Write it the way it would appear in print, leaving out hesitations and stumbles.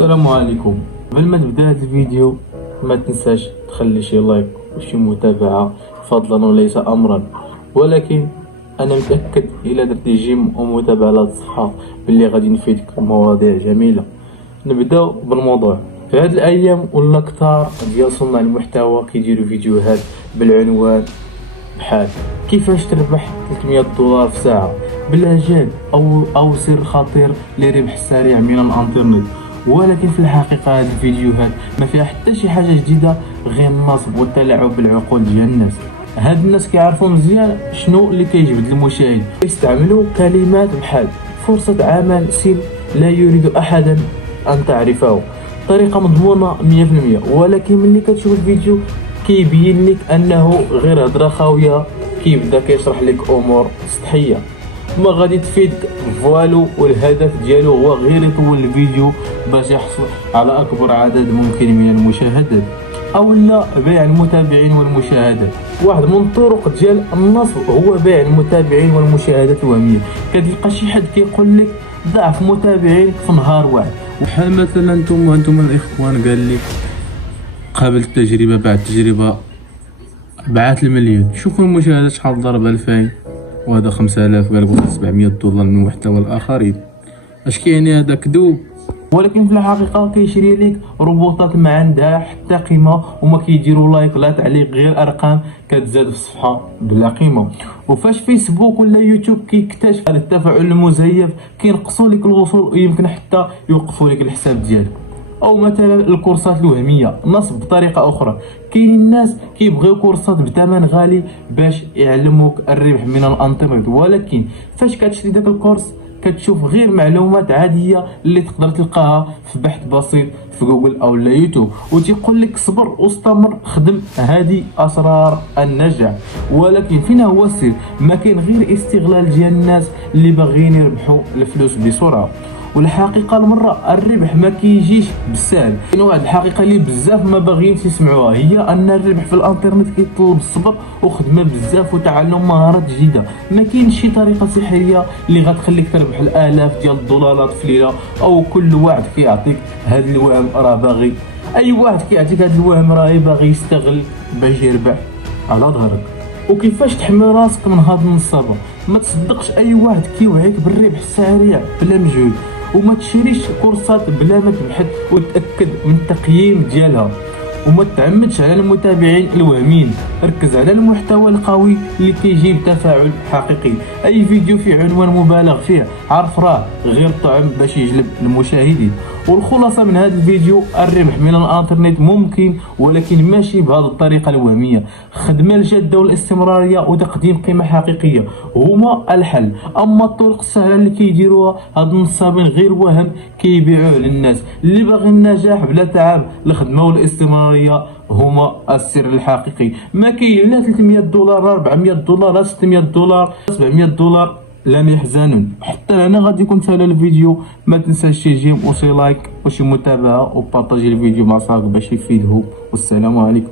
السلام عليكم. قبل ما تبدا هذا الفيديو ما تنساش تخلي شي لايك وشي متابعة فضلا وليس امرا، ولكن انا متاكد الا درتي جيم ومتابعة لهاد الصفحة باللي غادي نفيدك مواضيع جميلة. نبداو بالموضوع. في هاد الايام ولا كتار ديال صناع المحتوى كيديروا فيديوهات بالعنوان بحال كيفاش تربح 300 دولار في ساعة بلا جهد او سر خطير لربح السريع من الانترنت. ولكن في الحقيقة هاد الفيديوهات ما فيها حتى شي حاجة جديدة غير النصب والتلاعب بالعقول ديال الناس. هاد الناس كيعرفوا مزيان شنو اللي كيجبد المشاهد، يستعملوا كلمات بحال فرصة عمل سن لا يريد احدا ان تعرفه، طريقة مضمونة 100%. ولكن ملي كتشوف الفيديو كيبين لك انه غير هضره خاويه، كيبدا كيشرح لك امور سطحيه ما غادي تفيدك فوالو، والهدف ديالو هو غير يطول الفيديو باش يحصل على اكبر عدد ممكن من المشاهدات او لا بيع المتابعين والمشاهدات. واحد من الطرق ديال النصب هو بيع المتابعين والمشاهدات الوهميه. كتلقى شي حد كيقول لك ضعف متابعين في نهار واحد، بحال مثلا انتم الاخوان قال لك قبل التجربة بعد التجربة بعات المليون، شوفوا المشاهدات شحال ضرب 2000 وهذا 5000 قال لك 700 دولار من محتوى الآخرين. اش كاين هذا كذوب؟ ولكن في الحقيقة كيشري لك روبوتات ما عندها حتى قيمة وما كيديروا لايك لا تعليق، غير ارقام كتزاد في الصفحة بلا قيمة. وفاش فيسبوك ولا يوتيوب كيكتشف هذا التفاعل المزيف كينقصوا لك الوصول ويمكن حتى يوقفوا لك الحساب ديالك. او مثلا الكورسات الوهميه، نصب بطريقه اخرى. كاين الناس كيبغيو كورسات بثمن غالي باش يعلموك الربح من الانترنت، ولكن فاش كتشري داك الكورس كتشوف غير معلومات عاديه اللي تقدر تلقاها في بحث بسيط في جوجل او لا يوتيوب، وتيقول لك صبر واستمر خدم، هذه اسرار النجاح. ولكن فين هو السر؟ ما كاين غير استغلال ديال الناس اللي باغيين يربحوا الفلوس بسرعه. والحقيقه المره الربح ما كيجيش بالسهل. كاين واحد الحقيقه اللي بزاف ما باغيينش يسمعوها، هي ان الربح في الانترنت كيطلب الصبر وخدمه بزاف وتعلم مهارات جديده. ما كاينش شي طريقه سحريه اللي غتخليك تربح الالاف ديال الدولارات في ليله، او كل واحد كيعطيك هذا الوهم راه باغي، اي واحد كيعطيك هذا الوهم راه باغي يستغل باش يربح على ظهرك. وكيفاش تحمي راسك من هاد النصابه؟ ما تصدقش اي واحد كيوعيك بالربح السريع بلا مجهود، وما تشريش كورسات بلا ما تبحث وتاكد من التقييم ديالها، وما تعمدش على المتابعين الوهميين. ركز على المحتوى القوي اللي كيجيب تفاعل حقيقي. اي فيديو فيه عنوان مبالغ فيه عارف راه غير طعم باش يجلب المشاهدين. والخلاصه من هذا الفيديو، الربح من الانترنت ممكن ولكن ماشي بهذه الطريقه الوهميه. خدمه الجاده والاستمراريه وتقديم قيمه حقيقيه هما الحل. اما الطرق السهله اللي كيديروها هاد النصابين غير وهم كيبيعوه للناس. اللي باغي النجاح بلا تعب، الخدمه والاستمراريه هما السر الحقيقي. ما كاين لا 300 دولار لا 400 دولار لا 600 دولار 700 دولار لم يحزنون. حتى هنا غادي يكون سهل الفيديو. ما تنساش شي جيم وشي لايك وشي متابعه وبارطاجي الفيديو مع صاحبك باش يفيده. والسلام عليكم.